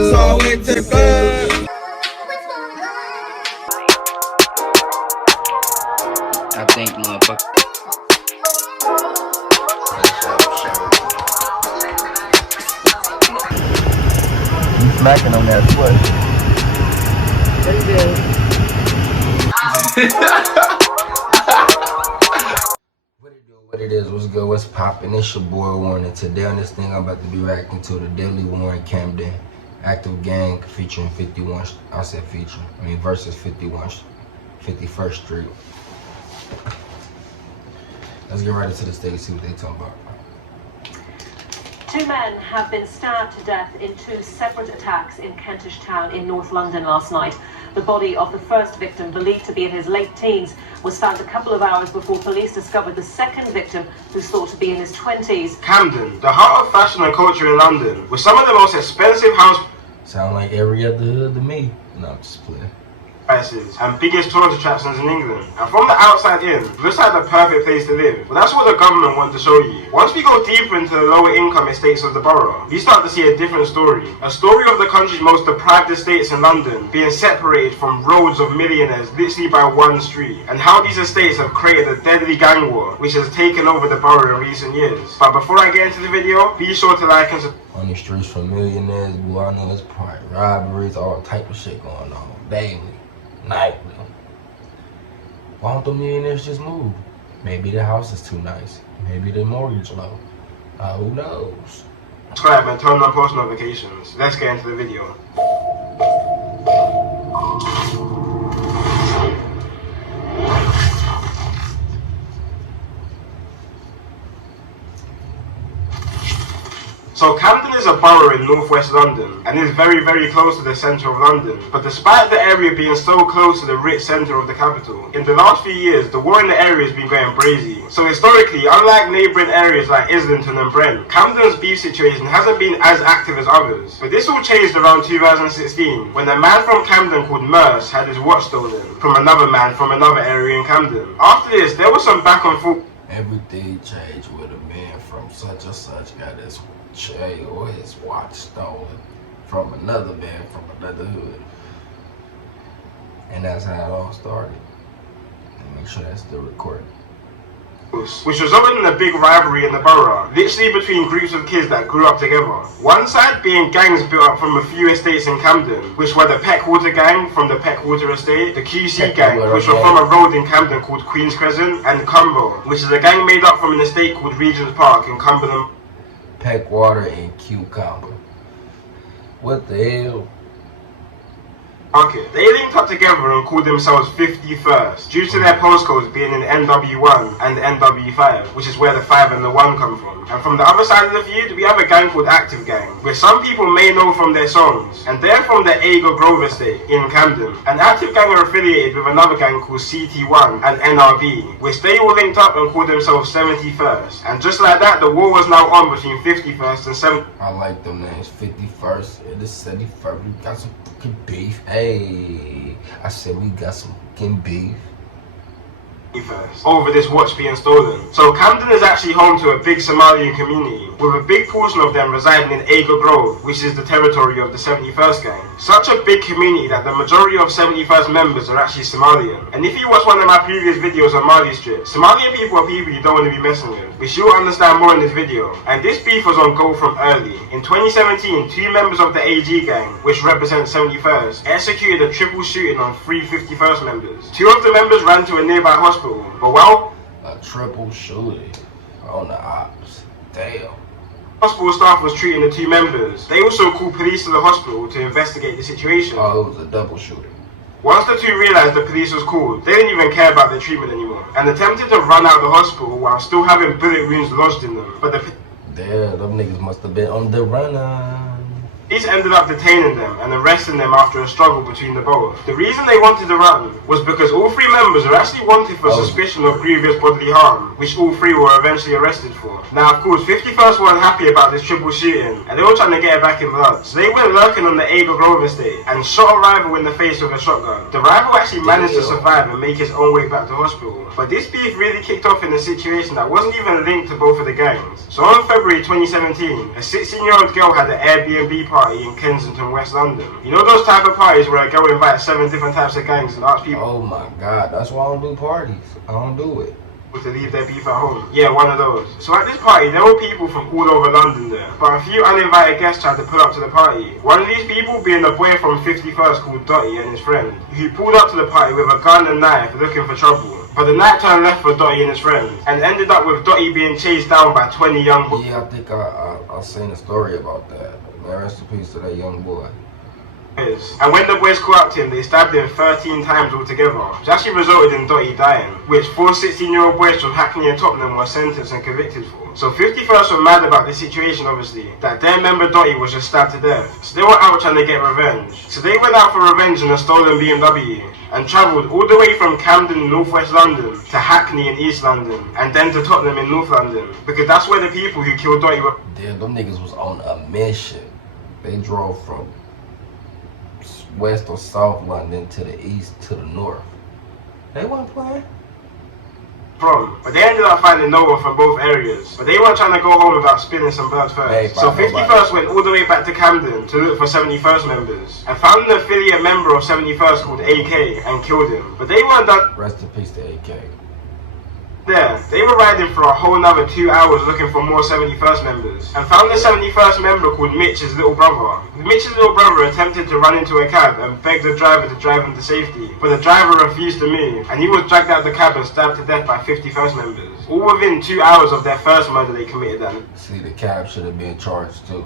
So I went to the club. I think, motherfucker. You smacking on that foot. What it is, what's good, what's poppin'? It's your boy Warren, and today on this thing I'm about to be reacting to the Daily Warren Camden Active Gang featuring 51, versus 51st Street. Let's get right into this thing and see what they talking about. Two men have been stabbed to death in two separate attacks in Kentish Town in North London last night. The body of the first victim, believed to be in his late teens, was found a couple of hours before police discovered the second victim, who's thought to be in his 20s. Camden, the heart of fashion and culture in London, with some of the most expensive house Sound like every other hood to me. No, I'm just playing. prices and biggest tourist attractions in England. And from the outside in, it looks like the perfect place to live. But that's what the government want to show you. Once we go deeper into the lower income estates of the borough, we start to see a different story. A story of the country's most deprived estates in London being separated from roads of millionaires literally by one street. And how these estates have created a deadly gang war which has taken over the borough in recent years. But before I get into the video, be sure to like and subscribe. On the streets from millionaires, boy, I know there's probably robberies, all type of shit going on daily, nightly. Why don't the millionaires just move? Maybe the house is too nice. Maybe the mortgage low. Who knows? Subscribe and turn on post notifications. Let's get into the video. So Camden is a borough in northwest London and is very close to the centre of London. But despite the area being so close to the rich centre of the capital, in the last few years the war in the area has been going crazy. So historically, unlike neighbouring areas like Islington and Brent, Camden's beef situation hasn't been as active as others. But this all changed around 2016 when a man from Camden called Merce had his watch stolen from another man from another area in Camden. After this, there was some back and forth. Everything changed with a man from such and such got his chain or his watch stolen from another man from another hood. And that's how it all started. And make sure that's still recorded. Which resulted in a big rivalry in the borough, literally between groups of kids that grew up together. One side being gangs built up from a few estates in Camden, which were the Peckwater gang from the Peckwater estate, the QC gang, which were from a road in Camden called Queen's Crescent, and Cumbo, which is a gang made up from an estate called Regent's Park in Cumberland. Peckwater and Cucumber. What the hell? Okay, they linked up together and called themselves 51st, due to their postcodes being in NW1 and NW5, which is where the 5 and the 1 come from. And from the other side of the feud, we have a gang called Active Gang, which some people may know from their songs, and they're from the Aga Grove estate in Camden. And Active Gang are affiliated with another gang called CT1 and NRB, which they all linked up and called themselves 71st. And just like that, the war was now on between 51st and 70th. I like them names, 51st and the 71st. We got some fucking beef. Hey, I said we got some fucking beef. Over this watch being stolen. So Camden is actually home to a big Somalian community, with a big portion of them residing in Aga Grove, which is the territory of the 71st gang. Such a big community that the majority of 71st members are actually Somalian. And if you watch one of my previous videos on Mali Strip, Somalian people are people you don't want to be messing with, which you'll understand more in this video. And this beef was on go from early. In 2017, two members of the AG gang, which represents 71st, executed a triple shooting on 3 51st members. Two of the members ran to a nearby hospital, but while a triple shooting on the ops. Damn. Hospital staff was treating the two members, they also called police to the hospital to investigate the situation. Oh, it was a double shooting. Once the two realised the police was called, they didn't even care about their treatment anymore, and attempted to run out of the hospital while still having bullet wounds lodged in them. But the Damn, them niggas must have been on the run. police ended up detaining them and arresting them after a struggle between the both. The reason they wanted to run was because all three members are actually wanted for suspicion of grievous bodily harm, which all three were eventually arrested for. Now, of course, 51st weren't happy about this triple shooting, and they were trying to get it back in blood. So they went lurking on the Aga Grove estate and shot a rival in the face with a shotgun. The rival actually managed to survive and make his own way back to hospital. But this beef really kicked off in a situation that wasn't even linked to both of the gangs. So on February 2017, a 16-year-old girl had an Airbnb party party in Kensington, West London. You know those type of parties where a girl invites 7 different types of gangs and asks people Oh my god, that's why I don't do parties. I don't do it. to leave their beef at home? Yeah, one of those. So at this party, there were people from all over London there, but a few uninvited guests tried to pull up to the party. One of these people being a boy from 51st called Dotty and his friend, who pulled up to the party with a gun and knife looking for trouble. But the night turned left for Dotty and his friend, and ended up with Dotty being chased down by 20 young boys. Yeah, I think I seen a story about that. Man, rest in peace to that young boy. And when the boys caught up to him, they stabbed him 13 times altogether, which actually resulted in Dotty dying, which 4 16-year-old boys from Hackney and Tottenham were sentenced and convicted for. So 51st were mad about the situation, obviously, that their member Dotty was just stabbed to death. So they were out trying to get revenge. So they went out for revenge in a stolen BMW, and travelled all the way from Camden in northwest London to Hackney in East London, and then to Tottenham in North London, because that's where the people who killed Dotty were. Damn, them niggas was on a mission. They drove from west or south London to the east to the north. They weren't playing. From, but they ended up finding no one from both areas. But they weren't trying to go home without spilling some blood first. So 51st went all the way back to Camden to look for 71st members, and found an affiliate member of 71st called AK and killed him. But they weren't done. Rest in peace to AK. There, they were riding for a whole nother 2 hours looking for more 71st members, and found the 71st member called Mitch's little brother. Mitch's little brother attempted to run into a cab and begged the driver to drive him to safety, but the driver refused to move, and he was dragged out of the cab and stabbed to death by 51st members, all within 2 hours of their first murder they committed. See, the cab should have been charged too.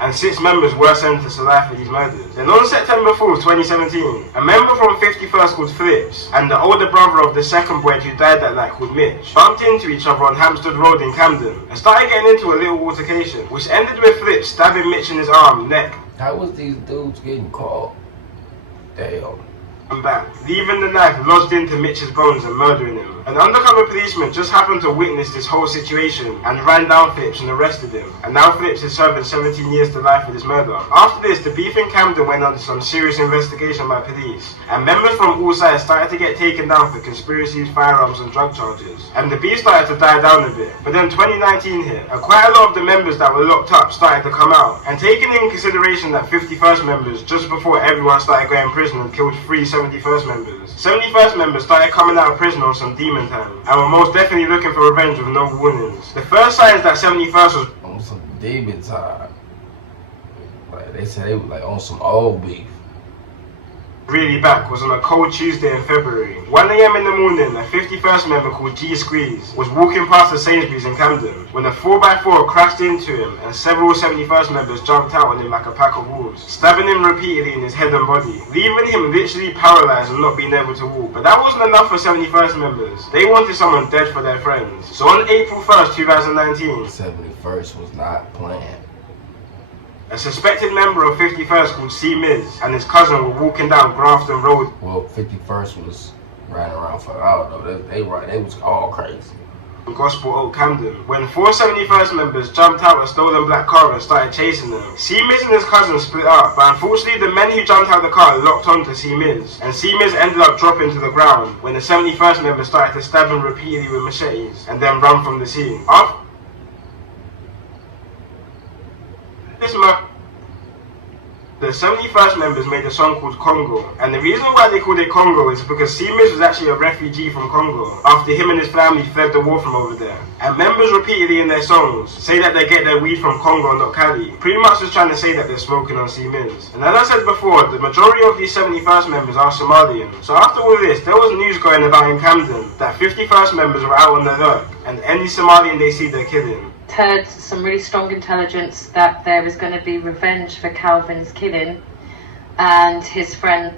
And 6 members were sentenced to life for these murders. Then on September 4th, 2017, a member from 51st called Flips and the older brother of the second boy who died that night called Mitch bumped into each other on Hampstead Road in Camden and started getting into a little altercation, which ended with Flips stabbing Mitch in his arm, neck, How was these dudes getting caught? Damn. and back, leaving the knife lodged into Mitch's bones and murdering him. An undercover policeman just happened to witness this whole situation and ran down Phipps and arrested him. And now Phipps is serving 17 years to life for this murder. After this, the beef in Camden went under some serious investigation by police, and members from all sides started to get taken down for conspiracies, firearms and drug charges. And the beef started to die down a bit. But then 2019 hit, and quite a lot of the members that were locked up started to come out. And taking in consideration that 51st members, just before everyone started going to prison and killed 3 71st members, 71st members started coming out of prison on some demon time, and were most definitely looking for revenge with no warnings. The first signs that 71st was On some demon time. Like they said they were like on some old beef. really back was on a cold Tuesday in February. 1 AM in the morning, a 51st member called Gxng was walking past the Sainsbury's in Camden when a 4x4 crashed into him, and several 71st members jumped out on him like a pack of wolves, stabbing him repeatedly in his head and body, leaving him literally paralyzed and not being able to walk. But that wasn't enough for 71st members. They wanted someone dead for their friends. So on April 1st, 2019, 71st was not planned. a suspected member of 51st called C. Miz and his cousin were walking down Grafton Road. Well, 51st was riding around for I don't know. They was all crazy. Gospel Oak, Camden, when 4 71st members jumped out a stolen black car and started chasing them. C. Miz and his cousin split up, but unfortunately the men who jumped out the car locked onto C. Miz, and C. Miz ended up dropping to the ground when the 71st members started to stab him repeatedly with machetes and then run from the scene. After this murder, the 71st members made a song called Congo, and the reason why they called it Congo is because C-Miz was actually a refugee from Congo after him and his family fled the war from over there. And members repeatedly in their songs say that they get their weed from Congo, not Cali, pretty much just trying to say that they're smoking on C-Miz. And as I said before, the majority of these 71st members are Somalian. So after all this, there was news going about in Camden that 51st members were out on the lurk, and any Somalian they see they're killing. Heard some really strong intelligence that there is going to be revenge for Calvin's killing and his friend.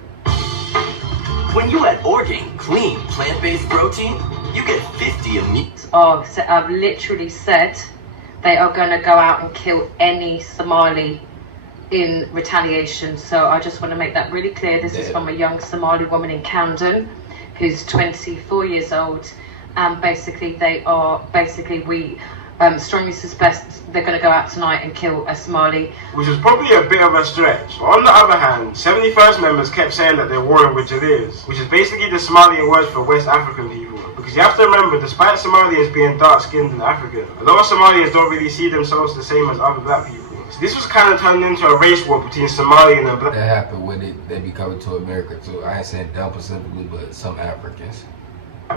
When you add Gxng clean plant-based protein, you get 50 meat. I've literally said they are going to go out and kill any Somali in retaliation. So I just want to make that really clear. This is from a young Somali woman in Camden who's 24 years old, and basically we strongly suspect they're going to go out tonight and kill a Somali. Which is probably a bit of a stretch. But on the other hand, 71st members kept saying that they're warring with Jalirs, which is basically the Somalian word for West African people. Because you have to remember, despite Somalians being dark-skinned and African, a lot of Somalians don't really see themselves the same as other black people. So this was kind of turned into a race war between Somalian and black. That happened when they be coming to America too. I ain't saying them specifically, but some Africans.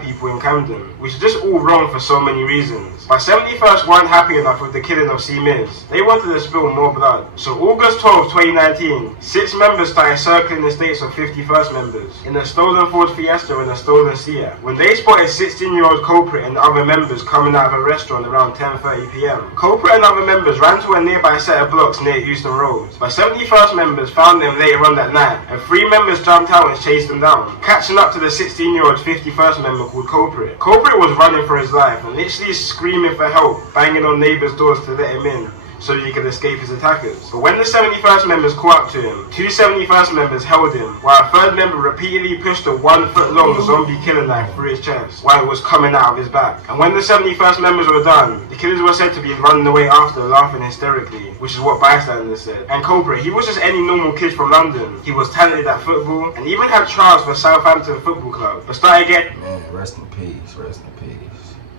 People in Camden, which is just all wrong for so many reasons. But 71st weren't happy enough with the killing of C. Miz. They wanted to spill more blood. So August 12, 2019, 6 members started circling the states of 51st members in a stolen Ford Fiesta and a stolen Seat. When they spotted 16-year-old culprit and other members coming out of a restaurant around 10:30 p.m. Culprit and other members ran to a nearby set of blocks near Houston Road. But 71st members found them later on that night, and 3 members jumped out and chased them down, catching up to the 16-year-old 51st member called Culprit. Culprit was running for his life and literally screaming for help, banging on neighbors' doors to let him in so he could escape his attackers. But when the 71st members caught up to him, 2 71st members held him, while a 3rd member repeatedly pushed a 1-foot-long zombie killer knife through his chest while it was coming out of his back. And when the 71st members were done, the killers were said to be running away after, laughing hysterically, which is what bystanders said. And Culprit, he was just any normal kid from London. He was talented at football and even had trials for Southampton Football Club, but started getting Rest in peace, rest in peace.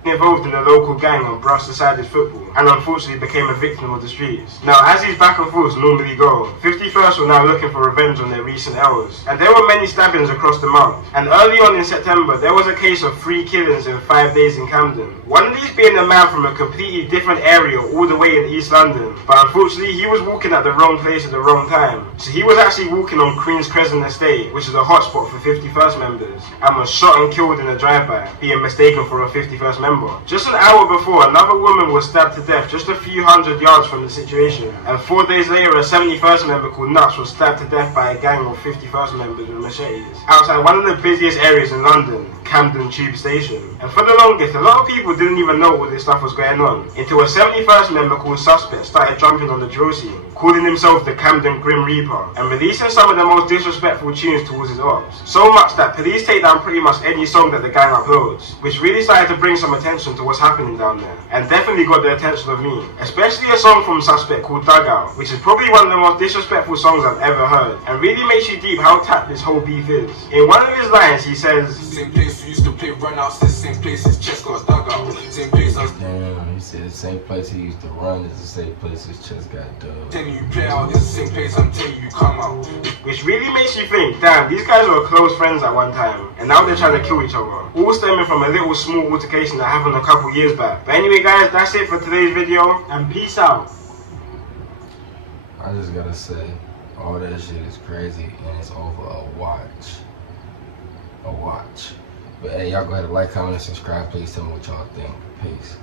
Involved in a local gang and brushed-decided football, and unfortunately became a victim of the streets. Now, as these back and forths normally go, 51st were now looking for revenge on their recent errors, and there were many stabbings across the month. And early on in September, there was a case of 3 killings in 5 days in Camden. One of these being a man from a completely different area all the way in East London, but unfortunately he was walking at the wrong place at the wrong time. So he was actually walking on Queen's Crescent Estate, which is a hotspot for 51st members, and was shot and killed in a drive-by, being mistaken for a 51st member. Just an hour before, another woman was stabbed to death just a few hundred yards from the situation, and 4 days later a 71st member called Nuts was stabbed to death by a gang of 51st members with machetes outside one of the busiest areas in London, Camden Tube Station. And for the longest, a lot of people didn't even know all this stuff was going on, until a 71st member called Suspect started jumping on the drill scene, calling himself the Camden Grim Reaper, and releasing some of the most disrespectful tunes towards his ops. So much that police take down pretty much any song that the gang uploads, which really started to bring some attention to what's happening down there, and definitely got the attention of me. Especially a song from Suspect called Dugout, which is probably one of the most disrespectful songs I've ever heard, and really makes you deep how tapped this whole beef is. In one of his lines he says, Same place we used to play runouts, the same place his chest got dug out. Same place I was Damn, he said the same place he used to run is the same place his chest got dug. telling you play out, it's the same place I'm telling you come out. which really makes you think, damn, these guys were close friends at one time, and now they're trying to kill each other. All stemming from a little small altercation that happened a couple years back. But anyway guys, that's it for today's video, and peace out. I just gotta say, all that shit is crazy and it's over a watch. A watch. But hey, y'all go ahead and like, comment, and subscribe. Please tell me what y'all think. Peace.